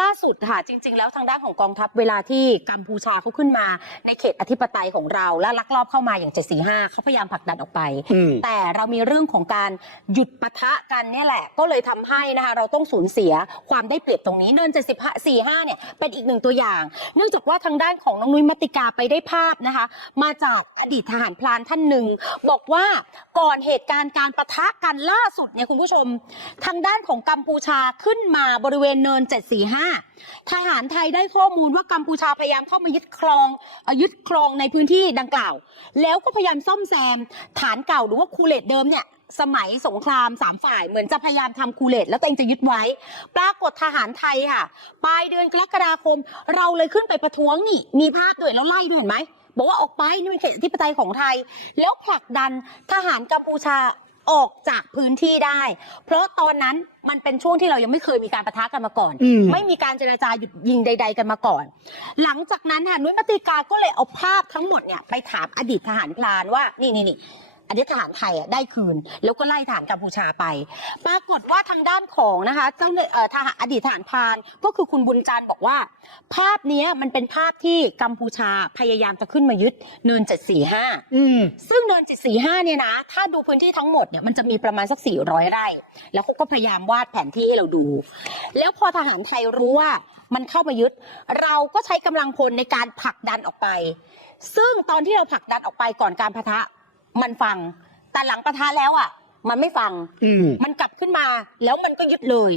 ล่าสุดค่ะจริง ๆ แล้วทางด้านของกองทัพเวลาที่กัมพูชาเขาขึ้นมาในเขตอธิปไตยของเรา และลักลอบเข้ามาอย่าง 745 เขาพยายามผลักดันออกไปอืมแต่เรามีเรื่องของการหยุดปะทะกันเนี่ยแหละ ก็เลยทำให้นะคะเราต้องสูญเสียความได้เปรียบตรงนี้เนิน75 45เนี่ยเป็นอีกหนึ่งตัวอย่าง เนื่องจากว่าทางด้านของน้องนุ้ยมติกาไปได้ภาพนะคะ มาจากอดีตทหารพลานท่านหนึ่งบอกว่าก่อนเหตุการณ์การปะทะกันล่าสุดเนี่ยคุณผู้ชม ทางด้านของกัมพูชาขึ้นมาบริเวณเนิน 745ทหารไทยได้ข้อมูลว่ากัมพูชาพยายามเข้ามายึดครองอยึดครองในพื้นที่ดังกล่าว แล้วก็พยายามซ่อมแซมฐานเก่าหรือว่าคูเลตเดิมเนี่ยสมัยสงครามสามฝ่ายเหมือนจะพยายามทำคูเลตแล้วตัวเองจะยึดไว้ ปรากฏทหารไทยค่ะ ปลายเดือนกรกฎาคม เราเลยขึ้นไปประท้วงนี่ มีภาพด้วยแล้วไล่ด้วยเห็นไหมบอกว่าออกไปนี่เป็นเขตอธิปไตยของไทย แล้วผลักดันทหารกัมพูชา ออกจากพื้นที่ได้ เพราะตอนนั้นมันเป็นช่วงที่เรายังไม่เคยมีการประทะกันมาก่อน อืม ไม่มีการเจรจาหยุดยิงใด ๆ กันมาก่อน หลังจากนั้นค่ะนุ้ยมติกาก็เลยเอาภาพทั้งหมดเนี่ยไปถามอดีตทหารพลานว่านี่นี่นี่ อดีตทหารไทยอะได้คืน แล้วก็ไล่ทหารกัมพูชาไป ปรากฏว่าทางด้านของนะคะเจ้าหน้าเอ่อทหารอดีตทหารพรานก็คือคุณบุญจันทร์บอกว่า ภาพเนี้ยมันเป็นภาพที่กัมพูชาพยายามจะขึ้นมายึดเนิน 745 อืม ซึ่งเนิน 745 เนี่ยนะ ถ้าดูพื้นที่ทั้งหมดเนี่ยมันจะมีประมาณสัก 400 ไร่ แล้วเขาก็พยายามวาดแผนที่ให้เราดู แล้วพอทหารไทยรู้ว่ามันเข้ามายึด เราก็ใช้กำลังพลในการผลักดันออกไป ซึ่งตอนที่เราผลักดันออกไปก่อนการพะทะ มันฟัง แต่หลังปะทะแล้วอะ มันไม่ฟัง อืม มันกลับขึ้นมาแล้วมันก็ยึดเลย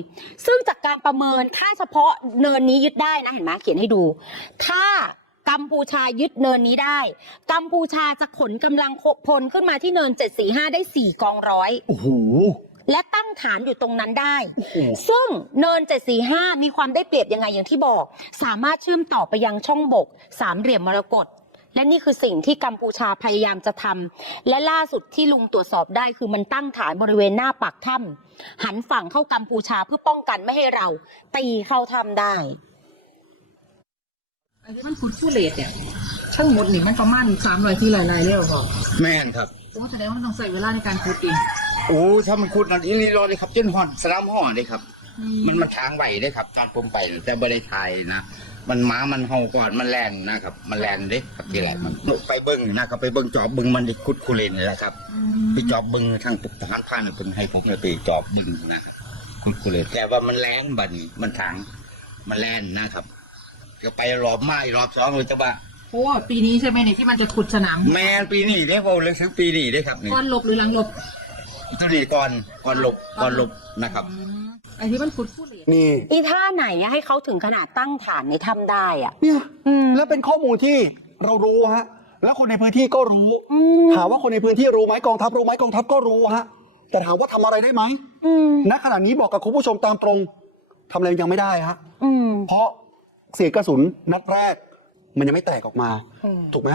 ซึ่งจากการประเมินค่าเฉพาะเนินนี้ยึดได้นะเห็นไหมเขียนให้ดู ถ้ากัมพูชายึดเนินนี้ได้ กัมพูชาจะขนกำลังพลขึ้นมาที่เนิน 745 ได้ 4 กองร้อย โอ้โหและตั้งฐานอยู่ตรงนั้นได้ โอ้โห ซึ่งเนิน 745 มีความได้เปรียบยังไงอย่างที่บอก สามารถเชื่อมต่อไปยังช่องบก สามเหลี่ยมมรกต และนี่คือสิ่งที่กัมพูชาพยายามจะทำและล่าสุดที่ลุงตรวจสอบได้คือมันตั้งฐานบริเวณหน้าปากถ้ำหันฝั่งเข้ากัมพูชาเพื่อป้องกันไม่ให้เรา ตีเข้าถ้ำได้อันนี้มันฟุดฟูเลตเนี่ยทั้งหมดนี่มันประมาณสามร้อยที่ลายๆแล้วพอแม่นครับโอ้แสดงว่ามันต้องใส่เวลาในการฟุดเองโอ้ถ้ามันขุดอันนี้นี่รอเลยครับจนห่อนสนามห่อเลยครับ มันมันทางไหวได้ครับตอนผมไปแต่บ่ได้ถ่ายนะ มันม้ามันเห่าก่อนมันแรงนะครับ มันแรงเด้ครับที่แรกมันไปเบิ้งนะครับไปเบิ้งจอบเบิ้งมันได้ขุดคุเลนนี่แหละครับไปจอบเบิ้งทางทหารผ่านเพิ่นให้ผมเนี่ยไปจอบเบิ้งนะขุดคุเลนแต่ว่ามันแรงบัดนี้มันทางมันแล่นนะครับก็ไปรอบมาอีกรอบสองเลยจะว่าโอ้ปีนี้ใช่ไหมเนี่ยที่มันจะขุดสนามแม่นปีนี้เด้พอเลยถึงปีนี้เด้ครับนี่ก้อนหลบหรือหลังหลบตัวนี้ก่อนก่อนหลบก่อนหลบนะครับอืมอันนี้มันฟุดฟูเลต นี่อีท่าไหนอะให้เขาถึงขนาดตั้งฐานในถ้ำได้อะเนี่ยอืม แล้วเป็นข้อมูลที่เรารู้ฮะ แล้วคนในพื้นที่ก็รู้ อืม ถามว่าคนในพื้นที่รู้ไหมกองทัพรู้ไหมกองทัพก็รู้ฮะ แต่ถามว่าทำอะไรได้ไหมอืมณขณะนี้บอกกับคุณผู้ชมตามตรงทำอะไรยังไม่ได้ฮะ อืม เพราะเศษกระสุนนัดแรก มันยังไม่แตกออกมา อืม ถูกไหม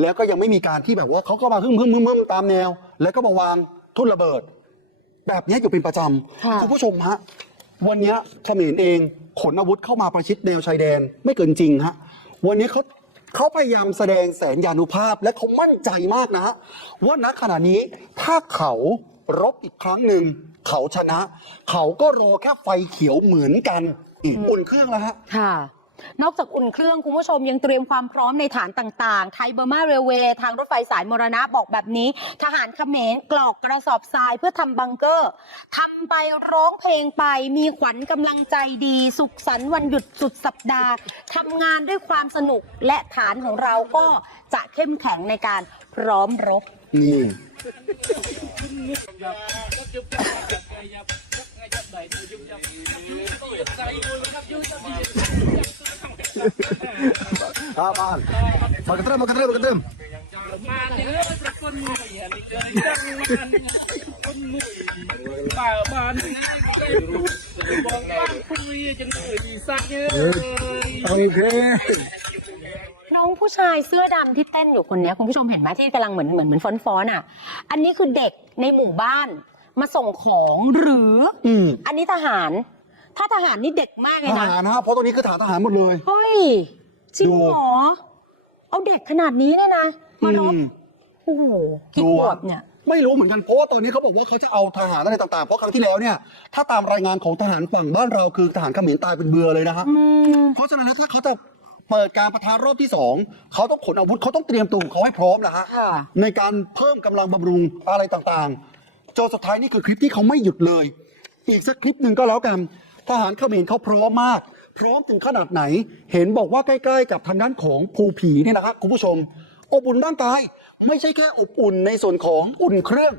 แล้วก็ยังไม่มีการที่แบบว่าเขาก็มาฮึ่มฮึ่มฮึ่มฮึ่มตามแนว แล้วก็มาวางทุ่นระเบิด แบบนี้อยู่เป็นประจค่ะำคุณผู้ชมฮะ วันนี้เขมรเองขนอาวุธเข้ามาประชิดแนวชายแดนไม่เกินจริงฮะวันนี้เขาเขาพยายามแสดงแสนยานุภาพและเขามั่นใจมากนะฮะว่าณขณะนี้ถ้าเขารบอีกครั้งหนึ่งเขาชนะ เขาก็รอแค่ไฟเขียวเหมือนกันอุ่นเครื่องแล้วฮะค่ะ นอกจากอุ่นเครื่องคุณผู้ชมยังเตรียมความพร้อมในฐานต่างๆ ไทยเบอร์มาเรลเวย์ทางรถไฟสายมรณะบอกแบบนี้ ทหารเขมรกรอกกระสอบทรายเพื่อทำบังเกอร์ทำไปร้องเพลงไป มีขวัญกำลังใจดี สุขสันต์วันหยุดสุดสัปดาห์ทำงานด้วยความสนุกและฐานของเราก็จะเข้มแข็งในการพร้อมรบนี่ อาบ้านมากระเติมมากระเติมมากระเติมป่าบ้านบอกบ้านคุยจนเหนื่อยสักเยอะโอเคน้องผู้ชายเสื้อดำที่เต้นอยู่คนนี้คุณผู้ชมเห็นไหมที่กำลังเหมือนเหมือนเหมือนฟ้อนๆอะ อันนี้คือเด็กในหมู่บ้าน มาส่งของหรือ อืมอันนี้ทหาร ถ้าทหารนี่เด็กมากเลทยนะ หารนะเพราะตรงนี้คือฐานทหารหมดเลย เฮ้ยจริงดูเหรอ เอาเด็กขนาดนี้เนี่ยนะ มารบอืม โอ้โหกี่ดูขวอะบเนี่ย ไม่รู้เหมือนกันเพราะว่าตอนนี้เขาบอกว่าเขาจะเอาทหารอะไรต่างๆ เพราะครั้งที่แล้วเนี่ย ถ้าตามรายงานของทหารฝั่งบ้านเราคือทหารเขมรตายเป็นเบือเลยนะฮะเพราะฉะนั้นแล้วถ้าเขาจะเปิดการประทะรอบที่สองเขาต้องขนอาวุธเขาต้องเตรียมตัวของเขาให้พร้อมนะฮะค่ะ ในการเพิ่มกำลังบำรุงอะไรต่างๆ จนสุดท้ายนี่คือคลิปที่เขาไม่หยุดเลย อีกสักคลิปหนึ่งก็แล้วกัน ทหารเขมรเขาพร้อมมาก พร้อมถึงขนาดไหน เห็นบอกว่าใกล้ๆ กับทางด้านของภูผีเนี่ยนะครับคุณผู้ชม อบอุ่นร่างกาย ไม่ใช่แค่อบอุ่นในส่วนของอุ่นเครื่อง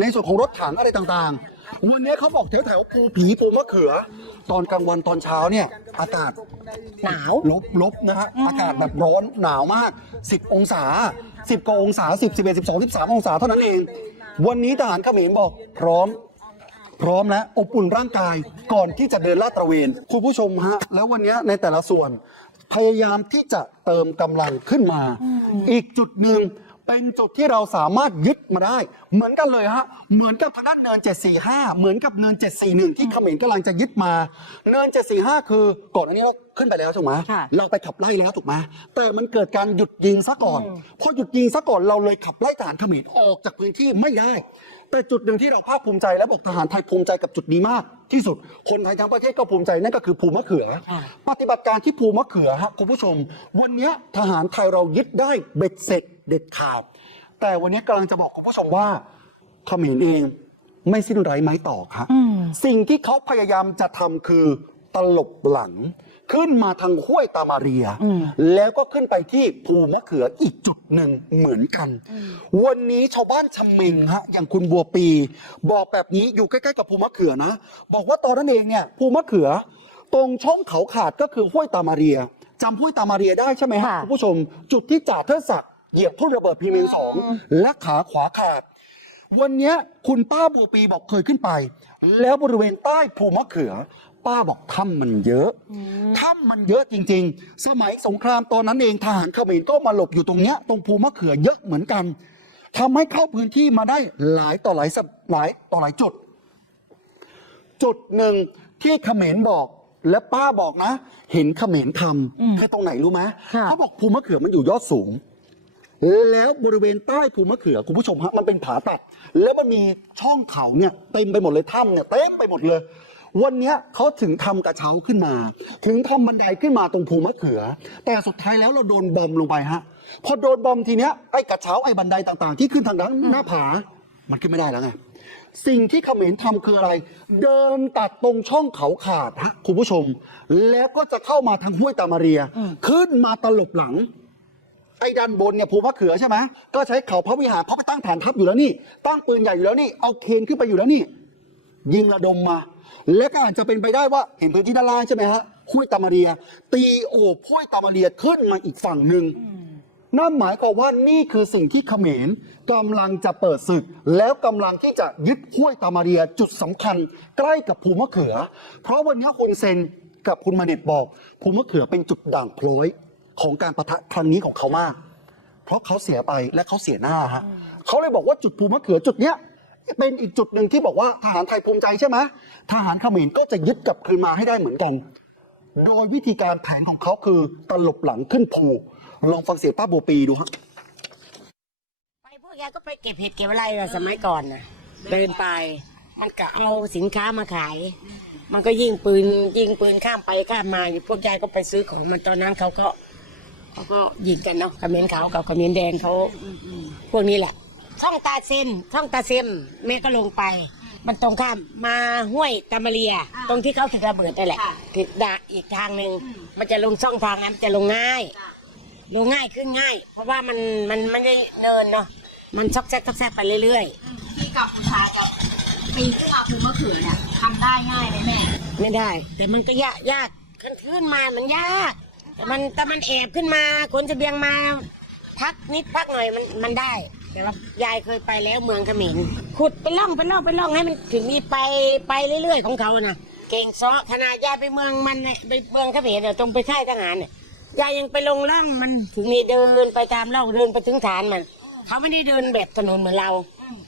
ในส่วนของรถถังอะไรต่างๆ วันนี้เขาบอกแถวๆภูผีภูมะเขือ ตอนกลางวันตอนเช้าเนี่ย อากาศหนาวลบลบนะฮะ อากาศแบบร้อนหนาวมาก 10 องศา 10กว่าองศา 10 11 12 13 องศาเท่านั้นเอง วันนี้ทหารเขมรบอกพร้อม พร้อมแล้วอบอุ่นร่างกายก่อนที่จะเดินลาดตระเวนคุณผู้ชมฮะ แล้ววันนี้ในแต่ละส่วน พยายามที่จะเติมกำลังขึ้นมา อีกจุดหนึ่ง เป็นจุดที่เราสามารถยึดมาได้ เหมือนกันเลยฮะเหมือนกับทางด้านเนิน 745 เหมือนกับเนิน 741 ที่เขมรกำลังจะยึดมา เนิน 745 คือก่อนอันนี้เราขึ้นไปแล้วถูกไหมค่ะ เราไปขับไล่แล้วถูกไหมแต่มันเกิดการหยุดยิงซะก่อนพอหยุดยิงซะก่อนเราเลยขับไล่ทหารเขมรออกจากพื้นที่ไม่ได้ แต่จุดหนึ่งที่เราภาคภูมิใจและบอกทหารไทยภูมิใจกับจุดนี้มากที่สุด คนไทยทั้งประเทศก็ภูมิใจนั่นก็คือภูมะเขือ ปฏิบัติการที่ภูมะเขือฮะคุณผู้ชม วันนี้ทหารไทยเรายึดได้เบ็ดเสร็จ เด็ดขาด แต่วันนี้กำลังจะบอกคุณผู้ชมว่าเขมรเองไม่สิ้นไร้ไม้ตอกฮะสิ่งที่เขาพยายามจะทำคือตลบหลัง ขึ้นมาทางห้วยตามาเรีย แล้วก็ขึ้นไปที่ภูมะเขืออีกจุดหนึ่งเหมือนกัน วันนี้ชาวบ้านชำเมงฮะอย่างคุณบัวปี บอกแบบนี้อยู่ใกล้ๆกับภูมะเขือนะ บอกว่าตอนนั้นเองเนี่ยภูมะเขือ ตรงช่องเขาขาดก็คือห้วยตามาเรียจำห้วยตามาเรียได้ใช่ไหมฮะค่ะคุณผู้ชม จุดที่จ่าเทิดศักดิ์ เหยียบทุ่นระเบิดพีเมงสองและขาขวาขาด วันเนี้ยคุณป้าบัวปีบอกเคยขึ้นไป แล้วบริเวณใต้ภูมะเขือ ป้าบอกถ้ำมันเยอะถ้ำมันเยอะจริง ๆ สมัยสงครามตอนนั้นเองทหารเขมรก็มาหลบอยู่ตรงเนี้ยตรงภูมะเขือเยอะเหมือนกันทำให้เข้าพื้นที่มาได้หลายต่อหลายสัปหลายต่อหลายจุด จุดหนึ่งที่เขมรบอกและป้าบอกนะ เห็นเขมรทำคือตรงไหนรู้ไหมค่ะเขาบอกภูมะเขือมันอยู่ยอดสูง แล้วบริเวณใต้ภูมะเขือคุณผู้ชมฮะมันเป็นผาตัด แล้วมันมีช่องเขาเนี่ยเต็มไปหมดเลยถ้ำเนี่ยเต็มไปหมดเลย วันเนี้ยเขาถึงทำกระเช้าขึ้นมา ถึงทำบันไดขึ้นมาตรงภูมะเขือ แต่สุดท้ายแล้วเราโดนบอมลงไปฮะพอโดนบอมทีเนี้ยไอ้กระเช้าไอ้บันไดต่างๆ ที่ขึ้นทางด้านหน้าผา มันขึ้นไม่ได้แล้วไงสิ่งที่เขมรทำคืออะไร เดินตัดตรงช่องเขาขาดฮะคุณผู้ชม แล้วก็จะเข้ามาทางห้วยตามาเรีย ขึ้นมาตลบหลัง ไอ้ด้านบนเนี่ยภูมะเขือใช่ไหมก็ใช้เขาพระวิหารเพราะไปตั้งฐานทัพอยู่แล้วนี่ ตั้งปืนใหญ่อยู่แล้วนี่ เอาเคนขึ้นไปอยู่แล้วนี่ ยิงระดมมา และก็อาจจะเป็นไปได้ว่าเห็นพื้นที่ด้านล่างใช่ไหมฮะห้วยตามาเรีย ตีโอบห้วยตามาเรียขึ้นมาอีกฝั่งหนึ่งนั่นหมายความว่านี่คือสิ่งที่เขมรกำลังจะเปิดศึก แล้วกำลังที่จะยึดห้วยตามาเรียจุดสำคัญ ใกล้กับภูมะเขือ เพราะวันนี้คุณเซนกับคุณมาเน็ตบอก ภูมะเขือเป็นจุดด่างพร้อย ของการประทะครั้งนี้ของเขามาก เพราะเขาเสียไปและเขาเสียหน้าฮะเขาเลยบอกว่าจุดภูมะเขือจุดเนี้ยเป็นอีกจุดหนึ่งที่บอกว่าทหารไทยภูมิใจใช่ไหมทหารเขมรก็จะยึดกลับคืนมาให้ได้เหมือนกัน โดยวิธีการแผนของเขาคือตลบหลังขึ้นภูลองฟังเสียงป้าโบวปีดูฮะไปพวกแกก็ไปเก็บเห็ดเก็บอะไรนะสมัยก่อนนะเดินไป มันก็เอาสินค้ามาขาย มันก็ยิงปืนยิงปืนข้ามไปข้ามมาอยู่พวกยายก็ไปซื้อของมันตอนนั้นเขาก็ เขาก็ยิงกันเนาะกระเขมนขาวกับกระเขมนแดงเขาพวกนี้แหละช่องตาเซมช่องตาเซมแม่ก็ลงไป มันตรงข้ามมาห้วยตามาเรีย ตรงที่เขาถึงระเบิดนั่นแหละคือดาอีกทางหนึ่งมันจะลงช่องทางนั้นมันจะลงง่าย ลงง่ายขึ้นง่าย เพราะว่ามันมันไม่ได้เนินเนาะมันซอกแซกซอกแซกไปเรื่อยที่กัมพูชาจะปีนขึ้นมาภูมะเขือเนี่ยทำได้ง่ายไหมแม่ๆไม่ได้ แต่มันก็ยากยากขึ้นขึ้นมามันยากแต่ มันแต่มันแอบขึ้นมาคนจะเบียงมา พักนิดพักหน่อยมันมันได้แต่ว่ายายเคยไปแล้วเมืองเขมรขุดเป็นร่องเป็นร่องเป็นร่องให้มันถึงมีไปไปเรื่อยๆของเขานะเก่งซ้อขนาดยายไปเมืองมันเนี่ยไปเมืองเขมรเนี่ยตรงไปค่ายทหารเนี่ยยายยังไปลงร่องมันถึงนี่เดินไปตามร่องเดินไปถึงฐานมันเขาไม่ได้เดินแบบถนนเหมือนเรา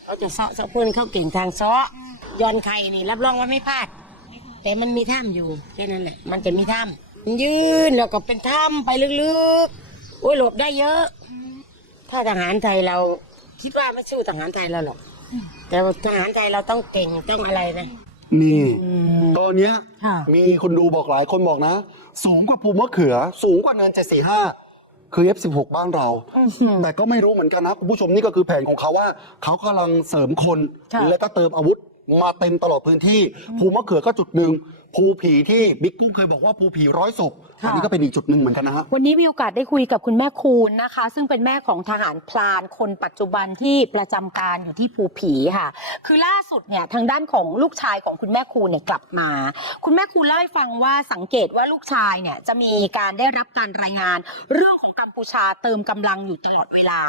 เขาจะซาะเซาะเพื่อนเขาเก่งทางซาะย้อนไข่นี่ รับรองว่าไม่พลาด แต่มันมีถ้ำอยู่แค่นั้นแหละมันจะมีถ้ำ มันยืนแล้วก็เป็นถ้ำไปลึกๆ โอ้ยหลบได้เยอะ ถ้าทหารไทยเรา คิดว่าไม่สู้ทหารไทยเราหรอก แต่ว่าทหารไทยเราต้องเก่งต้องอะไรนะนี่ตอนเนี้ยค่ะมีคนดูบอกหลายคนบอกนะ สูงกว่าภูมะเขือ สูงกว่าเนิน745คือ F16 บ้านเรา แต่ก็ไม่รู้เหมือนกันนะ คุณผู้ชมนี่ก็คือแผนของเขาว่า เขากำลังเสริมคนค่ะแล้วก็เติมอาวุธ มาเต็มตลอดพื้นที่ ภูมะเขือก็จุดหนึ่งภูผีที่บิ๊กกุ้งเคยบอกว่าภูผีร้อยศพอันนี้ก็เป็นอีกจุดหนึ่งเหมือนกันนะฮะวันนี้มีโอกาสได้คุยกับคุณแม่คูณนะคะ ซึ่งเป็นแม่ของทหารพลานคนปัจจุบันที่ประจำการอยู่ที่ภูผีค่ะ คือล่าสุดเนี่ยทางด้านของลูกชายของคุณแม่คูณเนี่ยกลับมา คุณแม่คูณเล่าให้ฟังว่าสังเกตว่าลูกชายเนี่ยจะมีการได้รับการรายงานเรื่องของกัม พูชาเติมกำลังอยู่ตลอดเวลา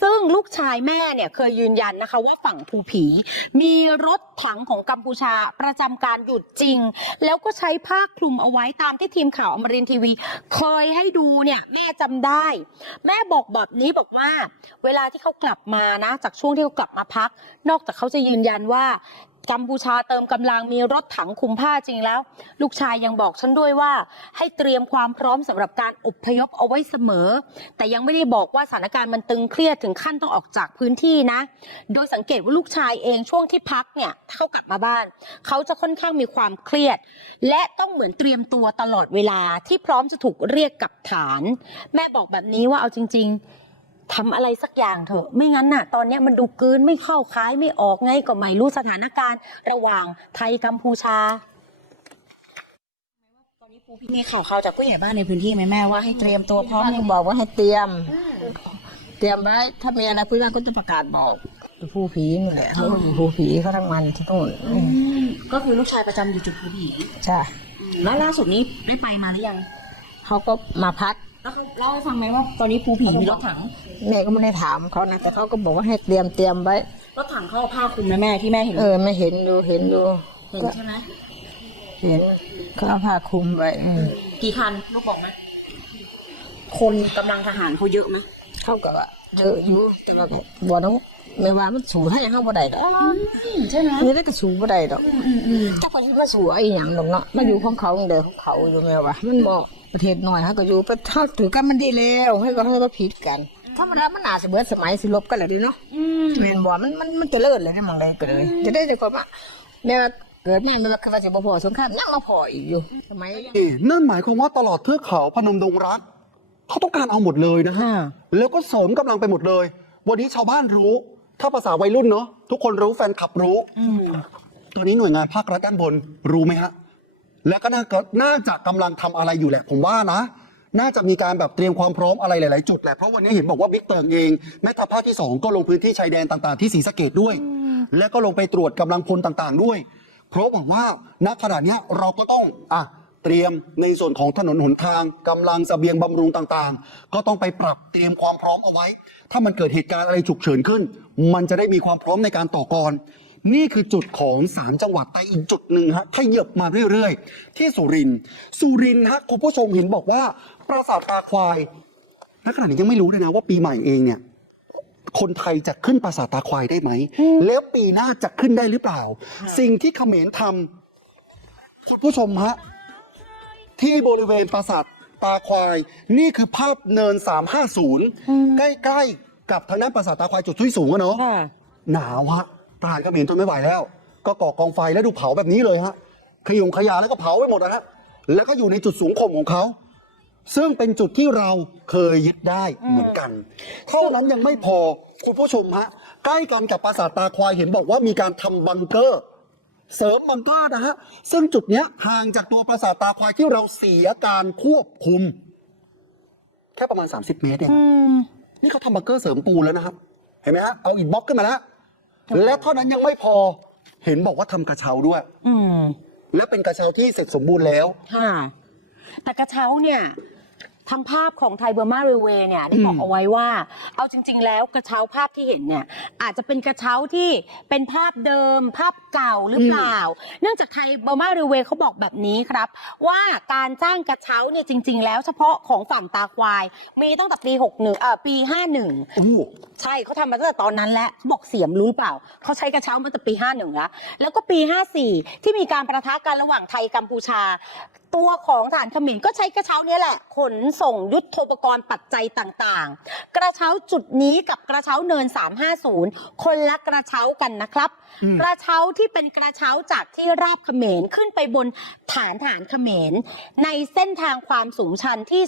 ซึ่งลูกชายแม่เนี่ยเคยยืนยันนะคะว่าฝั่งภูผี มีรถถังของกัมพูชาประจำการอยู่จริง แล้วก็ใช้ผ้าคลุมเอาไว้ตามที่ทีมข่าวอมรินทีวี เคยให้ดูเนี่ยแม่จำได้ แม่บอกแบบนี้บอกว่า เวลาที่เขากลับมานะ จากช่วงที่เขากลับมาพัก นอกจากเขาจะยืนยันว่า กัมพูชาเติมกำลังมีรถถังคุมผ้าจริงแล้ว ลูกชายยังบอกฉันด้วยว่า ให้เตรียมความพร้อมสำหรับการอพยพเอาไว้เสมอ แต่ยังไม่ได้บอกว่าสถานการณ์มันตึงเครียดถึงขั้นต้องออกจากพื้นที่นะ โดยสังเกตว่าลูกชายเองช่วงที่พักเนี่ยถ้าเขากลับมาบ้าน เขาจะค่อนข้างมีความเครียด และต้องเหมือนเตรียมตัวตลอดเวลาที่พร้อมจะถูกเรียกกลับฐาน แม่บอกแบบนี้ว่าเอาจริง ๆ ทำอะไรสักอย่างเถอะ ไม่งั้นน่ะ ตอนเนี้ยมันดูกลืนไม่เข้าคล้ายไม่ออกไงก็ไม่รู้สถานการณ์ระหว่างไทยกัมพูชาตอนนี้ปูพี่มีข่าวข่าวจากผู้ใหญ่บ้านในพื้นที่ไหมแม่ว่าให้เตรียมตัวพร้อมยังบอกว่าให้เตรียม เตรียมไว้ถ้ามีอะไรผู้ใหญ่ก็จะประกาศบอกผู้ผีนี่แหละเขาอยู่ผู้ผีเขาทั้งวันที่นู่นก็คือลูกชายประจำอยู่จุดภูผีใช่แล้วล่าสุดนี้ได้ไปมาหรือยังเขาก็มาพัก แล้วเขาเล่าให้ฟังไหมว่าตอนนี้ภูผีมีรถถัง แม่ก็ไม่ได้ถามเขานะแต่เขาก็บอกว่าให้เตรียมเตรียมไว้รถถังเขาเอาผ้าคลุมนะแม่ที่แม่เห็นเออไม่เห็นดูเห็นดูเห็นใช่ไหมเห็นเขาเอาผ้าคลุมไว้อืมกี่คันลูกบอกไหมคนกำลังทหารเขาเยอะไหมเขาก็ว่าเยอะอยู่แต่ว่าก็บ่ต้องไม่ว่ามันสูให้เขาบ่ได้ดอกใช่ไหมนี่ได้ก็สูบ่ได้ดอกถ้าคนที่มาสูไอ้หยังดอกเนาะมาอยู่ของเขาเด้อของเขาอยู่แม่ว่ามันบ่ ประเทศน้อยเขาก็อยู่ประเทศถือกันมันดีแล้วให้ก็ให้ก็ผิดกันธรรมดามันน่าสิเบิดสมัยสิลบกันแล้วเดิเนาะแม่นบ่มันมันมันเจริญเลยนะมองใดก็เลยจะได้แต่ความว่าแม่ว่าเกิดมาแล้วคือว่าสิบ่พอสงครามยังมาพออีกอยู่สมัยนี่นั่นหมายความว่าตลอดเทือกเขาพนมดงรักเขาต้องการเอาหมดเลยนะฮะแล้วก็เสริมกำลังไปหมดเลย วันนี้ชาวบ้านรู้ ถ้าภาษาวัยรุ่นเนาะทุกคนรู้แฟนคลับรู้ตอนนี้หน่วยงานภาครัฐด้านบนรู้ไหมฮะ แล้วก็น่าก็น่าจะกำลังทำอะไรอยู่แหละ ผมว่านะ น่าจะมีการแบบเตรียมความพร้อมอะไรหลาย ๆ จุดแหละ เพราะวันนี้เห็นบอกว่าบิ๊กเติงเองแม้แต่ภาคที่ 2 ก็ลงพื้นที่ชายแดนต่าง ๆ ที่ศรีสะเกดด้วย แล้วก็ลงไปตรวจกำลังพลต่าง ๆ ด้วย เพราะบอกว่าณขณะเนี้ยเราก็ต้องอะเตรียมในส่วนของถนนหนทางกำลังเสบียงบำรุงต่าง ๆ ก็ต้องไปปรับเตรียมความพร้อมเอาไว้ ถ้ามันเกิดเหตุการณ์อะไรฉุกเฉินขึ้น มันจะได้มีความพร้อมในการต่อกร นี่คือจุดของสามจังหวัดแต่อีกจุดหนึ่งฮะขยับมาเรื่อยๆ ที่สุรินทร์สุรินทร์ฮะคุณผู้ชมเห็นบอกว่า ปราสาทตาควายณขณะนี้ยังไม่รู้เลยนะว่าปีใหม่เองเนี่ยคนไทยจะขึ้นปราสาทตาควายได้ไหม แล้วปีหน้าจะขึ้นได้หรือเปล่า สิ่งที่เขมรทำคุณผู้ชมฮะที่บริเวณปราสาทตาควาย นี่คือภาพเนิน 350 ใกล้ๆ กับทางด้านปราสาทตาควายจุดที่สูงอะเนาะหนาวฮะ ทหารเขมรทนไม่ไหวแล้ว ก็ก่อกองไฟแล้วดูเผาแบบนี้เลยฮะขยงขยะแล้วก็เผาไปหมดนะฮะแล้วก็อยู่ในจุดสูงข่มของเขา ซึ่งเป็นจุดที่เราเคยยึดได้เหมือนกันเท่านั้นยังไม่พอคุณผู้ชมฮะใกล้กันกับปราสาทตาควายเห็นบอกว่ามีการทำบังเกอร์ เสริมบังเกอร์นะฮะซึ่งจุดเนี้ยห่างจากตัวปราสาทตาควายที่เราเสียการควบคุม แค่ประมาณ 30 เมตรเองนี่เขาทำบังเกอร์เสริมปูนแล้วนะครับ เห็นไหมฮะเอาอิฐบล็อกขึ้นมาแล้ว และเท่านั้นยังไม่พอเห็นบอกว่าทำกระเช้าด้วย อืมและเป็นกระเช้าที่เสร็จสมบูรณ์แล้ว ค่ะ แต่กระเช้าเนี่ย ทางภาพของไทยเบอร์มาเรเวย์เนี่ยได้บอกอืมเอาไว้ว่า เอาจริง ๆ แล้วกระเช้าภาพที่เห็นเนี่ยอาจจะเป็นกระเช้าที่เป็นภาพเดิม ภาพเก่าหรือเปล่า เนื่องจากไทยเบอร์มาเรเวย์เขาบอกแบบนี้ครับ ว่าการจ้างกระเช้าเนี่ยจริง ๆ แล้วเฉพาะของฝั่งตาควาย มีตั้งแต่ปี61เอ่อปี 51โอ้ใช่เขาทำมาตั้งแต่ตอนนั้นแล้วเขาบอกเสียมรู้เปล่าเขาใช้กระเช้ามาตั้งแต่ปี 51แล้วแล้วก็ปี 54 ที่มีการประทะกันระหว่างไทยกัมพูชาตัวของฐานเขมรก็ใช้กระเช้าเนี้แหละ ขนส่งยุทโธปกรณ์ปัจจัยต่างๆ กระเช้าจุดนี้กับกระเช้าเนิน 350 คนละกระเช้ากันนะครับ อืม กระเช้าที่เป็นกระเช้าจากที่ราบเขมรขึ้นไปบนฐานฐานเขมร ในเส้นทางความสูงชันที่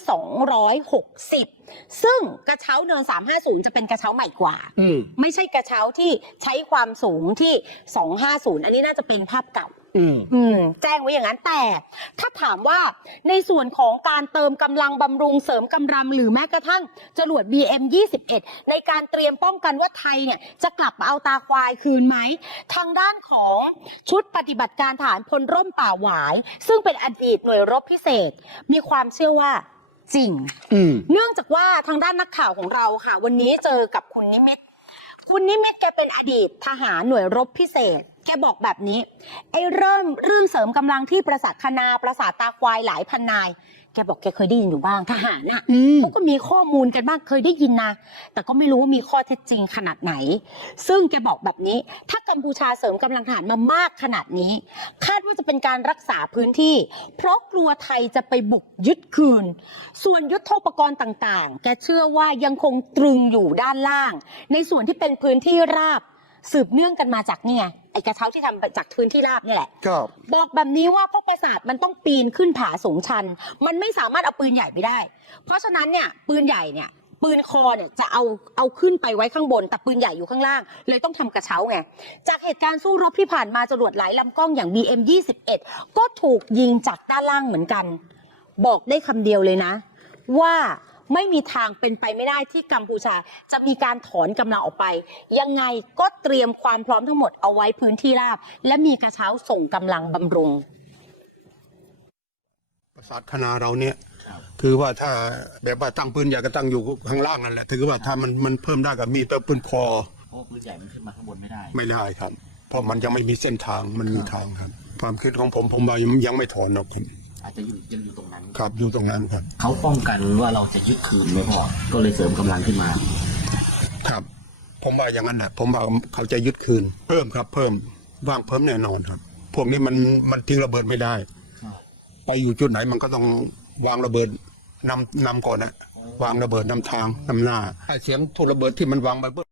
260 ซึ่งกระเช้าเนิน 350 จะเป็นกระเช้าใหม่กว่า อืม ไม่ใช่กระเช้าที่ใช้ความสูงที่ 250 อันนี้น่าจะเป็นภาพเก่า อืมอืมแจ้งไว้อย่างนั้นแต่ ถ้าถามว่าในส่วนของการเติมกำลังบำรุงเสริมกำลังหรือแม้กระทั่งจรวด BM 21ในการเตรียมป้องกันว่าไทยเนี่ยจะกลับมาเอาตาควายคืนไหม ทางด้านของชุดปฏิบัติการฐานพลร่มป่าหวาย ซึ่งเป็นอดีตหน่วยรบพิเศษ มีความเชื่อว่าจริงอืมเนื่องจากว่าทางด้านนักข่าวของเราค่ะ วันนี้เจอกับคุณนิมิตรคุณนิมิตรแกเป็นอดีตทหารหน่วยรบพิเศษ แกบอกแบบนี้ไอ้เริ่มเรื่องเสริมกำลังที่ประสาทคณาประสาทตาควายหลายพันนาย แกบอกแกเคยได้ยินอยู่บ้างทหารน่ะอืม เขาก็มีข้อมูลกันบ้างเคยได้ยินนะ แต่ก็ไม่รู้ว่ามีข้อเท็จจริงขนาดไหน ซึ่งแกบอกแบบนี้ ถ้ากัมพูชาเสริมกำลังทหารมามากขนาดนี้ คาดว่าจะเป็นการรักษาพื้นที่ เพราะกลัวไทยจะไปบุกยึดคืน ส่วนยุทโธปกรณ์ต่างๆ แกเชื่อว่ายังคงตรึงอยู่ด้านล่าง ในส่วนที่เป็นพื้นที่ราบ สืบเนื่องกันมาจากเนี่ย ไอ้กระเช้าที่ทำจากพื้นที่ราบเนี่ยแหละครับบอกแบบนี้ว่าพวกประสาทมันต้องปีนขึ้นผาสูงชัน มันไม่สามารถเอาปืนใหญ่ไปได้ เพราะฉะนั้นเนี่ยปืนใหญ่เนี่ยปืนคอเนี่ยจะเอาเอาขึ้นไปไว้ข้างบน แต่ปืนใหญ่อยู่ข้างล่าง เลยต้องทำกระเช้าไง จากเหตุการณ์สู้รบที่ผ่านมาจรวดหลายลำกล้องอย่าง BM 21 ก็ถูกยิงจากด้านล่างเหมือนกัน บอกได้คำเดียวเลยนะ ว่า ไม่มีทางเป็นไปไม่ได้ที่กัมพูชา จะมีการถอนกำลังออกไป ยังไงก็เตรียมความพร้อมทั้งหมดเอาไว้พื้นที่ราบ และมีกระเช้าส่งกำลังบำรุง ประสาทคณะเราเนี่ยคือว่าถ้าแบบว่าตั้งปืนใหญ่ก็ตั้งอยู่ข้างล่างนั่นแหละถือว่าถ้ามันมันเพิ่มได้ก็มีแต่ปืนพอเพราะปืนใหญ่มันขึ้นมาข้างบนไม่ได้ไม่ได้ครับ เพราะมันยังไม่มีเส้นทางมันมีทางครับ ความคิดของผมผมว่ายังยังไม่ถอนหรอกผม อาจจะอยู่ยังอยู่ตรงนั้น ครับอยู่ตรงนั้นครับเขาป้องกันว่าเราจะยึดคืนไม่พอก็เลยเสริมกำลังขึ้นมา ครับ ผมว่าอย่างนั้นแหละผมว่าเขาจะยึดคืน เพิ่มครับ เพิ่มวางเพิ่มแน่นอนครับ พวกนี้มันมันทิ้งระเบิดไม่ได้ ไปอยู่จุดไหนมันก็ต้องวางระเบิดนำนำก่อนนะวางระเบิดนำทางนำหน้าไอ้เสียงทุกระเบิดที่มันวางไปเบื้อง